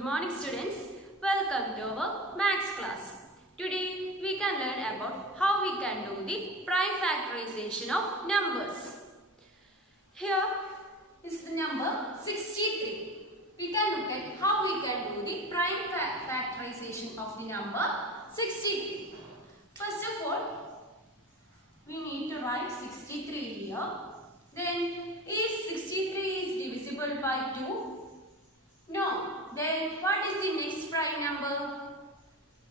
Good morning students. Welcome to our maths class. Today we can learn about how we can do the prime factorization of numbers. Here is the number 63. We can look at how we can do the prime factorization of the number 63. First of all, we need to write 63 here. Then is 63 is divisible by 2? No. Then what is the next prime number?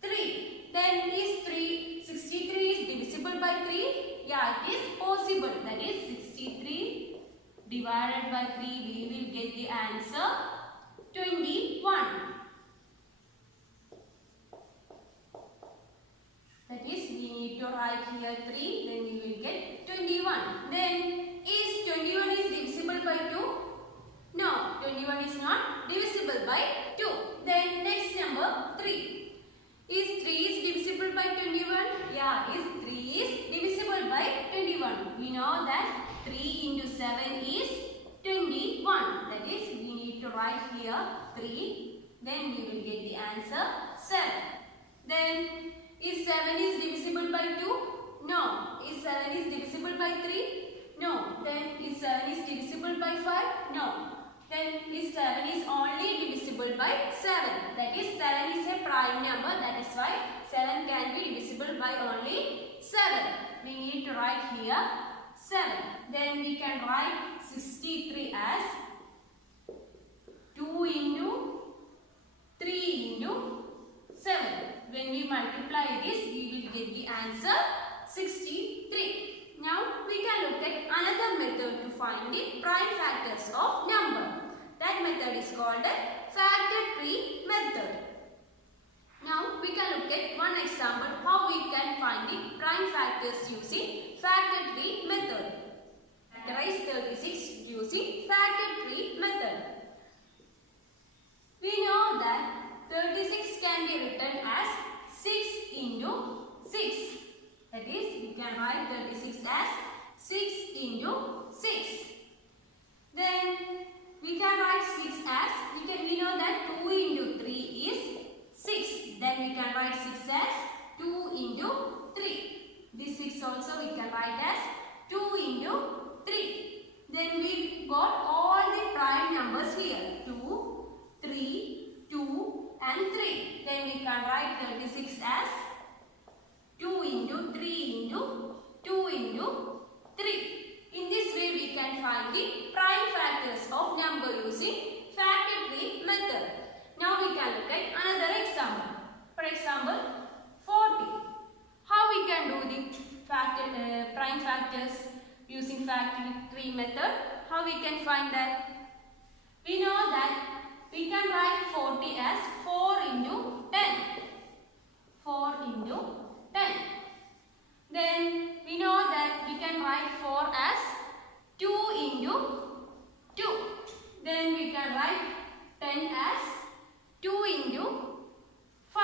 3. Then is 63 is divisible by 3? Yeah, it is possible. That is 63 divided by 3. We will get the answer 21. That is, we need to write here 3. Then we will get 21. Then is 21 is divisible by 2? No, 21 is not divisible by 2. Then next number 3. Is 3 is divisible by 21? Yeah, is 3 is divisible by 21. We know that 3 into 7 is 21. That is, we need to write here 3. Then we will get the answer 7. Then is 7 is divisible by 2? No. Is 7 is divisible by 3? No. Then is 7 is divisible by 5? No. Then is 7 is only divisible by 7. That is, 7 is a prime number. That is why 7 can be divisible by only 7. We need to write here 7. Then we can write 63 as 2 into 3 into 7. When we multiply this, we will get the answer 63. Now we can look at another method to find the prime factors of number. That method is called the factor tree method. Now we can look at one example how we can find the prime factors using factor tree method. Factorize 36 using factor tree method. We know that 36 can be written as 6 into 6. That is, we can write 36 as 6 into 6. Then we can write 6 as, we know that 2 into 3 is 6. Then we can write 6 as 2 into 3. This 6 also we can write as 2 into 3. Then we got all the prime numbers here. 2, 3, 2 and 3. Then we can write 36 as 2 into 3 into 2 into 3. In this way we can find the prime factors of number using factor tree method. Now we can look at another example. For example, 40. How we can do the prime factors using factor tree method? How we can find that? We know that we can write 40 as 4 into 10. 4 into 10. Then we know that we can write 4 as 2 into 2. Then we can write 10 as 2 into 5.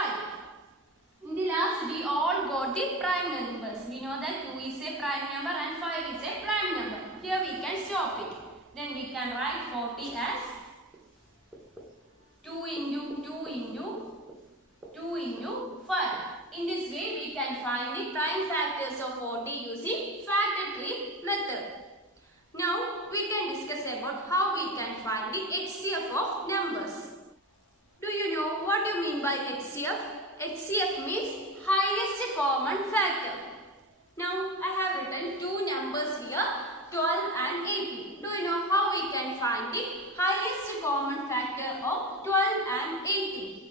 In the last, we all got the prime numbers. We know that 2 is a prime number and 5 is a prime number. Here we can stop it. Then we can write 40 as 2 into 2 into 2 into 5. In this way, we can find the prime factors of 40 using factor tree method. Now, we can discuss about how we can find the HCF of numbers. Do you know what you mean by HCF? HCF means highest common factor. Now, I have written two numbers here, 12 and 18. Do you know how we can find the highest common factor of 12 and 18?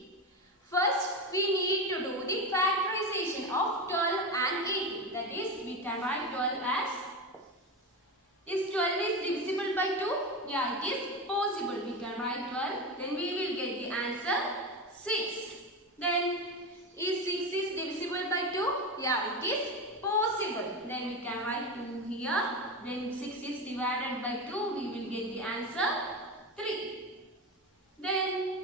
First, we need to do the factorization of 12 and 18. That is, we can write 12 as, is 12 is divisible by 2? Yeah, it is possible. We can write 12. Then we will get the answer 6. Then, is 6 is divisible by 2? Yeah, it is possible. Then we can write 2 here. Then 6 is divided by 2. We will get the answer 3. Then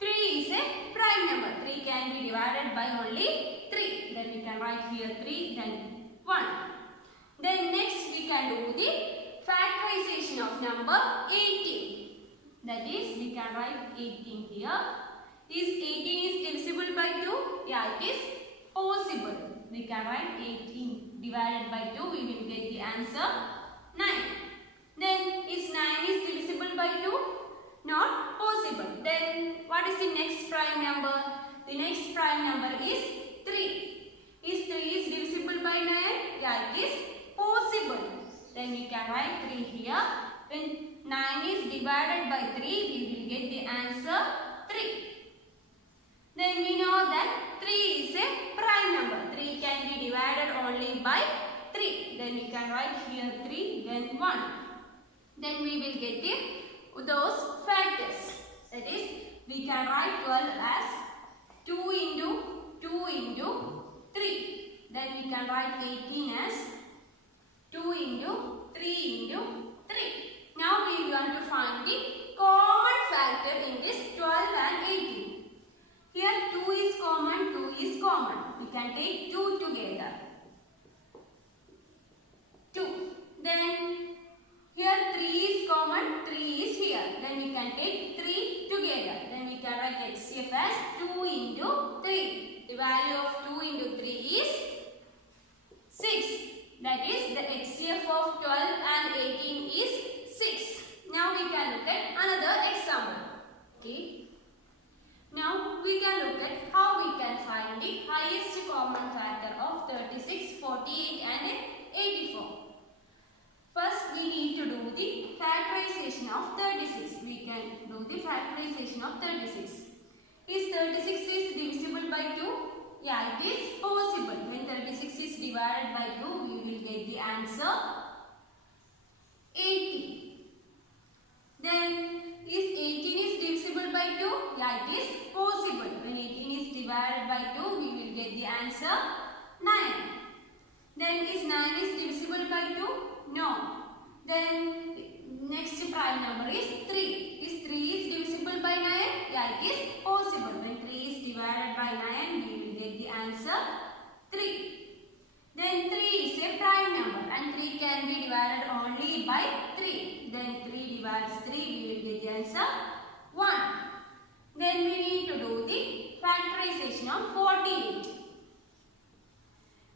3 is a prime number. 3 can be divided by only 3. Then we can write here 3, then 1. Then next we can do the factorization of number 18. That is, we can write 18 here. Is 18 is divisible by 2? Yeah, it is possible. We can write 18 divided by 2. We will get the answer 9. Then is 9 is divisible by 2? Not possible. Then what is the next prime number? The next prime number is 3. Is 3 is divisible by 9? Yeah, it is possible. Then we can write 3 here. When 9 is divided by 3, we will get the answer 3. Then we know that 3 is a prime number. 3 can be divided only by 3. Then we can write here 3, then 1. Then we will get those factors. That is, we can write 12 as 2 into 2 into 3. Then we can write 18 as 2 into 3 into 3. Now we want to find the common factor in this 12 and 18. Here 2 is common, 2 is common. We can take 2 together. 2. Then here 3 is common, 3 is here. Then we can take 3 together. Then we can write HCF as 2 into 3. The value of 2 into 3 is 6. That is, the HCF of 12 and 18 is 6. Now we can look at another example. Okay. Now we can look at how we can find the highest common factor of 36, 48 and 84. First we need to do the factorization of 36. We can do the factorization of 36. Is 36 is divisible by 2? Yeah, it is possible. When 36 is divided by 2, we will get the answer 80. Then is 18 is divisible by 2? Yeah, it is possible. When 18 is divided by 2, we will get the answer 9. Then is 9 is divisible by 2? No. Then next prime number is 3. Is 3 is divisible by 9? Yeah, it is possible. When 3 is divided by 9, we will get the answer 3. Then 3 is a prime number and 3 can be divided only by 3. Then 3 divides 3, we will get the answer 1. Then we need to do the factorization of 48.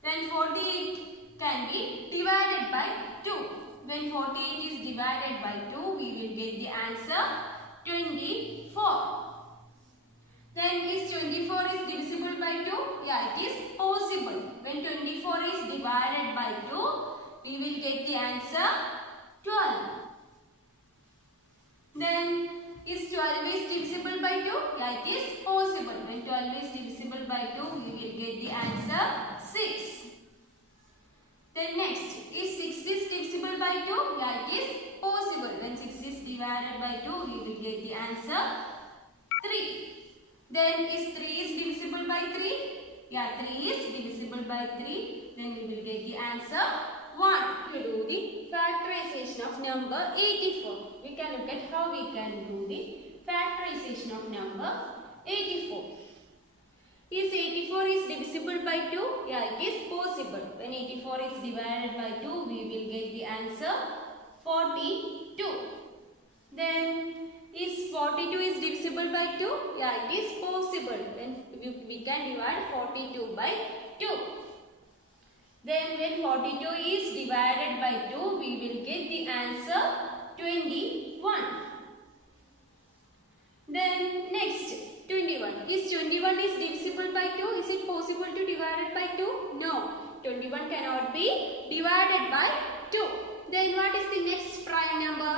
Then 48 can be divided by 2. When 48 is divided by 2, we will get the answer 24. Then is 24 is divisible by 2? Yeah, it is possible. When 24 is divided by 2, we will get the answer 12. Then is 12 is divisible by 2? Yeah, it is possible. When 12 is divisible by 2, we will get the answer 6. Then next, is 6 is divisible by 2? Yeah, it is possible. When 6 is divided by 2, we will get the answer 3. Then is 3 is divisible by 3? Yeah, 3 is divisible by 3. Then we will get the answer 1. To do the factorization of number 84. We can look at how we can do the factorization of number 84. Is 84 is divisible by 2? Yeah, it is possible. When 84 is divided by 2, we will get the answer 42. Then is 42 is divisible by 2? Yeah, it is possible. Then we can divide 42 by 2. Then when 42 is divided by 2, we will get the answer 21. Then next, 21. Is 21 is divisible by 2? Is it possible to divide it by 2? No. 21 cannot be divided by 2. Then what is the next prime number?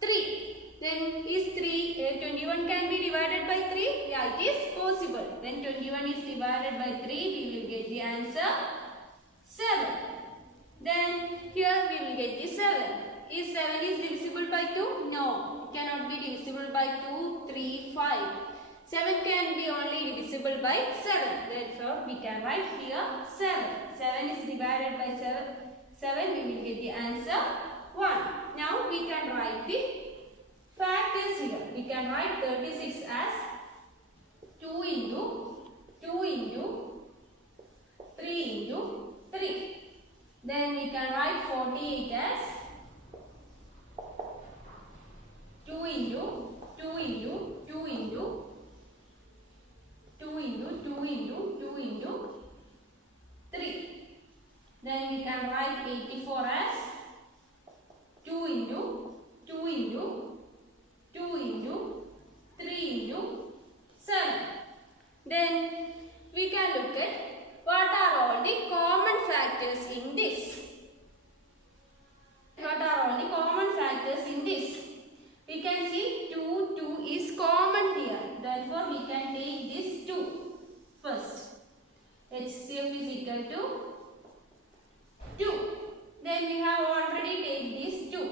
3. Then is 21 can be divided by 3? Yeah, it is possible. When 21 is divided by 3, we will get the answer 7. Then here we will get the 7. Is 7 is divisible by 2? No, it cannot be divisible by 2, 3, 5. 7 can be only divisible by 7. Therefore, we can write here 7. 7 is divided by 7, we will get the answer 1. Now we can write the factors here. We can write 36 as 2 into 2 into 3 into 3. Then we can write 48 as 2 into 2 into 2 into Then we can look at what are all the common factors in this. What are all the common factors in this? We can see 2 is common here. Therefore, we can take this 2 first. HCF is equal to 2. Then we have already taken this 2.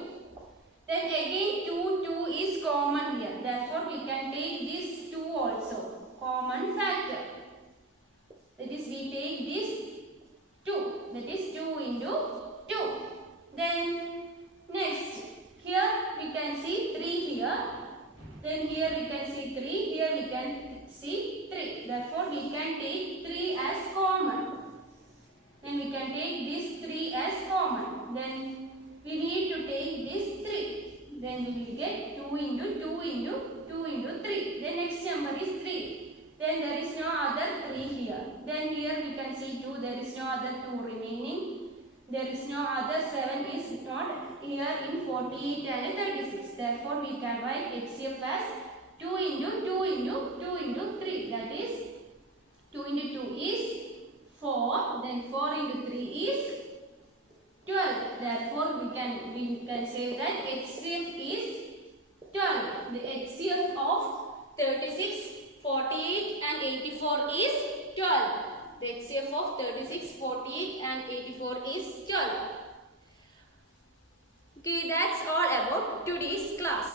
Then again 2 is common here. Therefore, we can take this 2 also. Common factor. That is, we take this 2. That is 2 into 2. Then next, here we can see 3 here. Then here we can see 3. Here we can see 3. Therefore, we can take 3 as common. Then we can take this 3 as common. Then we need to take this 3. Then we will get 2 into 2 into 2 into 3. Then next number is 3. Then there is no other 3 here. Then here we can see 2. There is no other 2 remaining. There is no other 7 is not here in 48 and 36. Therefore, we can write HCF as 2 into 2 into 2 into 3. That is 2 into 2 is 4. Then 4 into 3 is 12. Therefore, we can say that HCF is 12. The HCF of 36, 48 and 84 is 12. The HCF of 36, 48 and 84 is 12. Okay, that's all about today's class.